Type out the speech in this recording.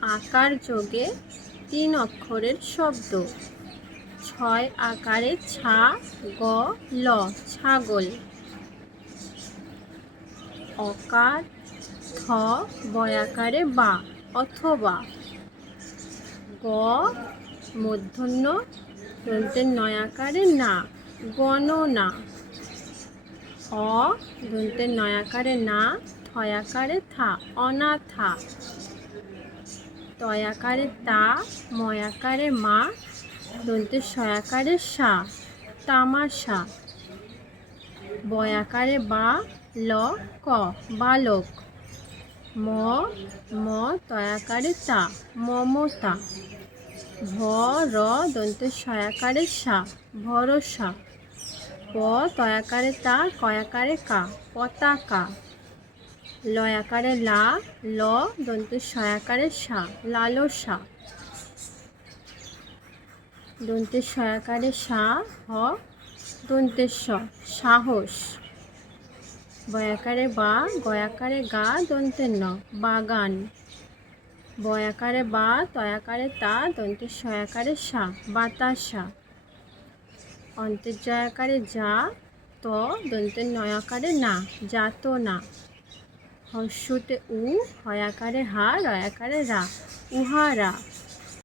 আকার যোগে তিন অক্ষরের শব্দ। ছয় আকারে ছা, গ, ল, ছাগল। অকার, থ, বয়াকারে বা অথবা। গ মূর্ধন্য দন্তের নয়াকারে না, গণনা। অ, দন্তের নয়াকারে না থয়াকারে থা, অনাথা। তয়াকারে তা ময়াকারে মা দন্তের সয়াকারে সা, তামাশা। বয়াকারে বা, ল, ক, বালক। ম ম তয়াকারে তা, মমতা। ভ, র দন্তের সয়াকারে সা, ভরসা। প তয়াকারে তা কয়াকারে কা, পতাকা। লয়াকারে লা, ল দন্তের সয়াকারে সা লালসা দন্তের সয়াকারে সা, হ দন্তের স, সাহস। বয়াকারে বা, গয়াকারে গা দন্তের ন, বাগান। বয়াকারে বা, তয়াকারে তা দন্তের সয়াকারে সা, বাতাসা। অন্তের জয়াকারে যা, ত দন্তের নয়াকারে না যাত না। হর্ষতে উ হয়াকারে হা রয়াকারে রা। উহারা